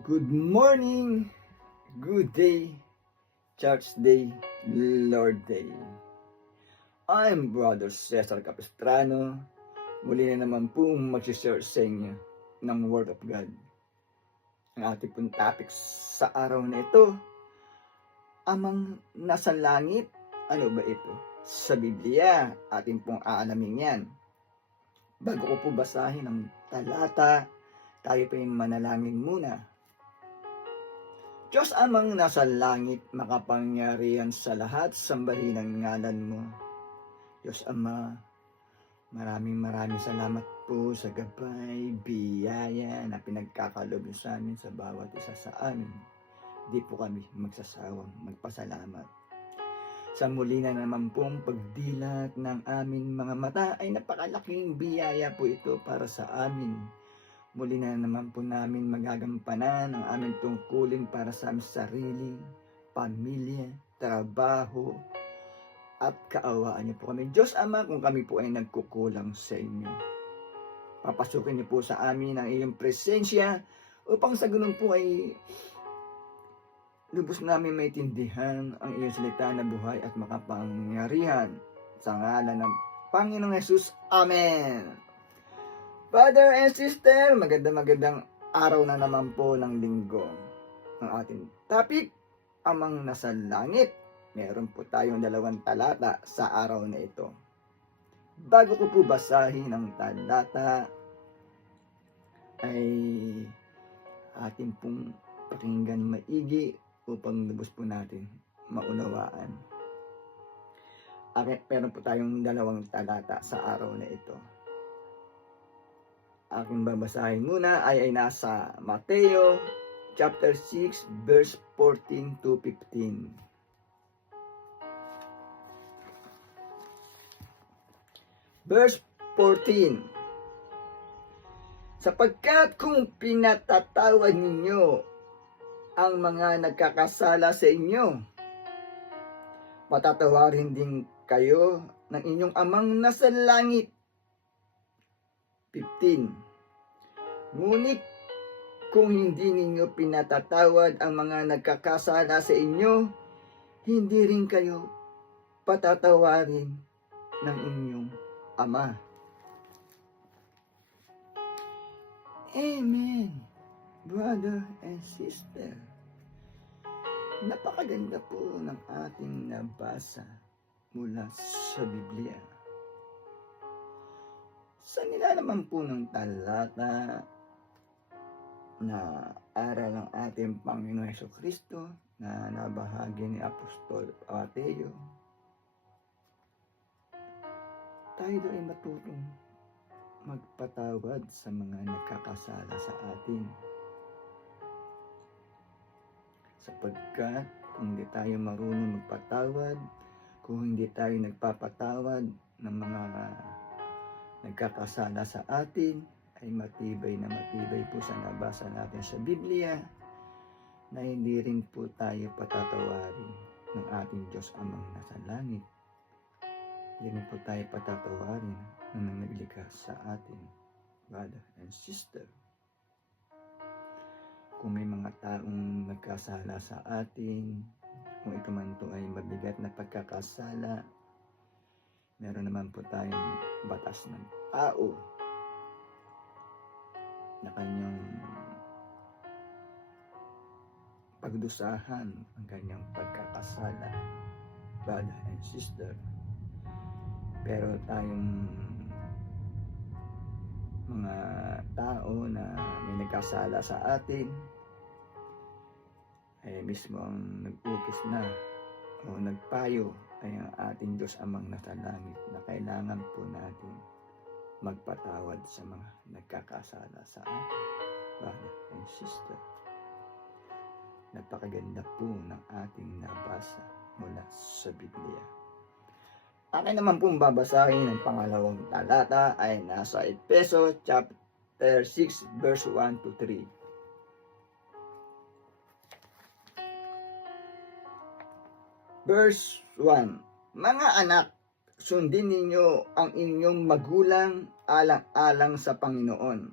Good morning, good day, church day, Lord day. I'm Brother Cesar Capistrano. Muli na naman pong mag-share sa inyo ng Word of God. Ang ating pong topic sa araw na ito, amang nasa langit. Ano ba ito? Sa Biblia, ating pong aalamin yan. Bago ko po basahin ang talata, tayo po yung manalangin muna. Diyos amang nasa langit, makapangyarihan sa lahat, sambahin ang ngalan mo. Diyos Ama, maraming salamat po sa gabay, biyaya na pinagkakalob niyo sa amin sa bawat isa sa amin. Di po kami magsasawang magpasalamat. Sa muli na naman pong pagdilat ng aming mga mata ay napakalaking biyaya po ito para sa amin. Muli na naman po namin magagampanan ang aming tungkulin para sa aming sarili, pamilya, trabaho, at kaawaan niyo po kami. Diyos Ama, kung kami po ay nagkukulang sa inyo, papasukin niyo po sa amin ang iyong presensya upang sa ganun po ay lubos namin maintindihan ang iyong salita na buhay at makapangyarihan. Sa ngalan ng Panginoong Hesus. Amen. Father and sister, magandang araw na naman po ng linggo. Ang ating topic, amang nasa langit. Meron po tayong 2 talata sa araw na ito. Bago ko po basahin ang talata, ay ating pong pakinggan maigi upang lubos po natin maunawaan. Meron po tayong 2 talata sa araw na ito. Aking babasahin muna ay nasa Mateo chapter 6 verse 14 to 15. Verse 14. Sapagkat kung pinatatawad ninyo ang mga nagkakasala sa inyo, patatawarin din kayo ng inyong amang nasa langit. 15. Ngunit kung hindi ninyo pinatatawad ang mga nagkakasala sa inyo, hindi rin kayo patatawarin ng inyong Ama. Amen, brother and sister. Napakaganda po ng ating nabasa mula sa Biblia. Sa nilalaman po ng talata na aral ng ating Panginoon Jesucristo na nabahagi ni Apostol Mateo, tayo daw ay matutong magpatawad sa mga nagkakasala sa atin. Sapagkat kung hindi tayo marunong magpatawad, kung hindi tayo nagpapatawad ng mga nagkakasala sa atin, ay matibay po sa nabasa natin sa Biblia na hindi rin po tayo patatawarin ng ating Diyos Amang nasa langit. Hindi rin po tayo patatawarin ng naglikha sa atin, brother and sister. Kung may mga taong nagkasala sa atin, kung ito man to ay mabigat na pagkakasala, meron naman po tayong batas ng tao na kanyang pagdusahan ang kanyang pagkakasala, brother and sister. Pero tayong mga tao na may nagkasala sa atin, ay mismo ang nag-ukis na o nagpayo ay ang ating Diyos Amang nasa langit na kailangan po natin magpatawad sa mga nagkakasala sa atin, brother and sister. Napakaganda po ng ating nabasa mula sa Biblia. Akin naman pong babasahin ang pangalawang talata ay nasa Efeso chapter 6 verse 1 to 3. Verse 1. Mga anak, sundin ninyo ang inyong magulang alang-alang sa Panginoon,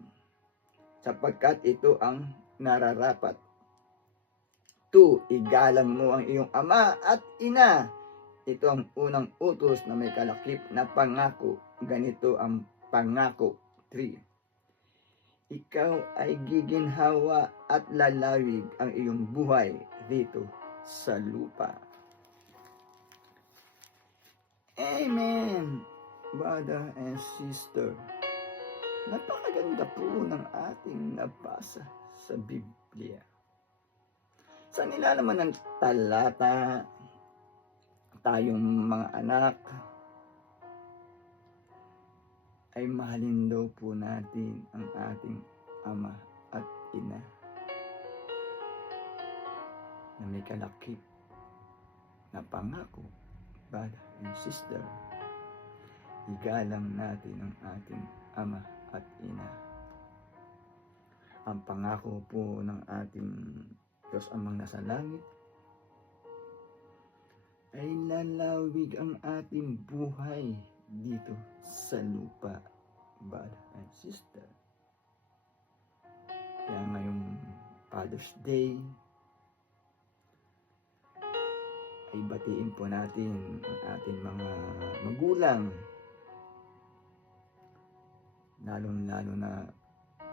sapagkat ito ang nararapat. 2. Igalang mo ang iyong ama at ina. Ito ang unang utos na may kalakip na pangako. Ganito ang pangako. 3. Ikaw ay giginhawa at lalawig ang iyong buhay dito sa lupa. Amen, brother and sister. Napakaganda po ng ating nabasa sa Biblia. Sa nilalaman ng talata, tayong mga anak ay mahalin daw po natin ang ating ama at ina na may kalakip na pangako, brother and sister. Igalang natin ang ating ama at ina. Ang pangako po ng ating Diyos Amang nasa langit ay lalawig ang ating buhay dito sa lupa, brother and sister. Kaya ngayong Father's Day ay batiin po natin ang ating mga magulang, lalong-lalo na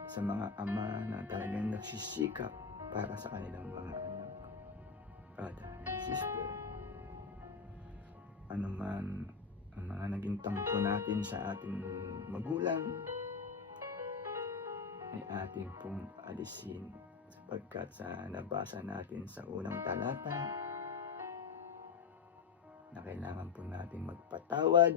sa mga ama na talagang nagsisikap para sa kanilang mga anak, brother and sister. Ano man ang mga naging tampo natin sa ating magulang ay ating pong alisin, sapagkat sa nabasa natin sa unang talata na kailangan po natin magpatawad,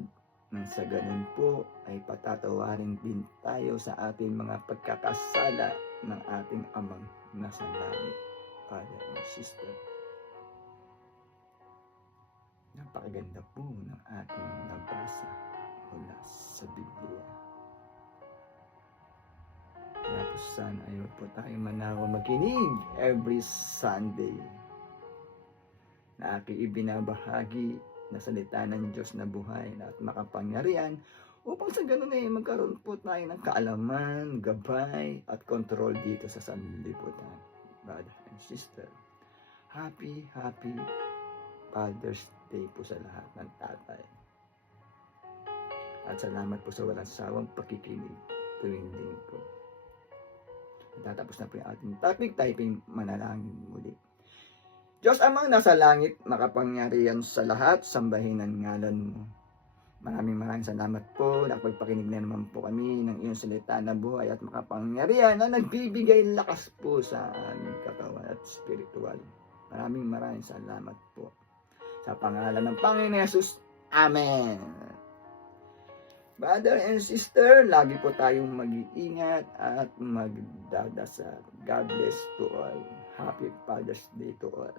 nang sa ganun po ay patatawarin din tayo sa ating mga pagkakasala ng ating amang nasa langit, brother and sister. Napakaganda po ng ating nabasa mula sa Biblia. Kaya po sana ay po tayo manawa makinig every Sunday na aking ibinabahagi na salita ng Diyos na buhay at makapangyarihan, upang sa ganun ay magkaroon po tayo ng kaalaman, gabay at control dito sa sanlibutan, brother and sister. Happy Father's Day po sa lahat ng tatay. At salamat po sa walang sawang pakikinig tuwing linggo. Tatapos na po yung ating topic, tayo po yung manalangin muli. Diyos Amang nasa langit, makapangyarihan sa lahat, sambahin ang ngalan mo. Maraming salamat po. Nakapagpakinig na naman po kami ng iyong salita na buhay at makapangyarihan na nagbibigay lakas po sa aming katawan at spiritual. Maraming salamat po. Sa pangalan ng Panginoon Yesus, Amen. Brother and sister, lagi po tayong mag-iingat at magdadasal. God bless to all. Happy Father's Day to all.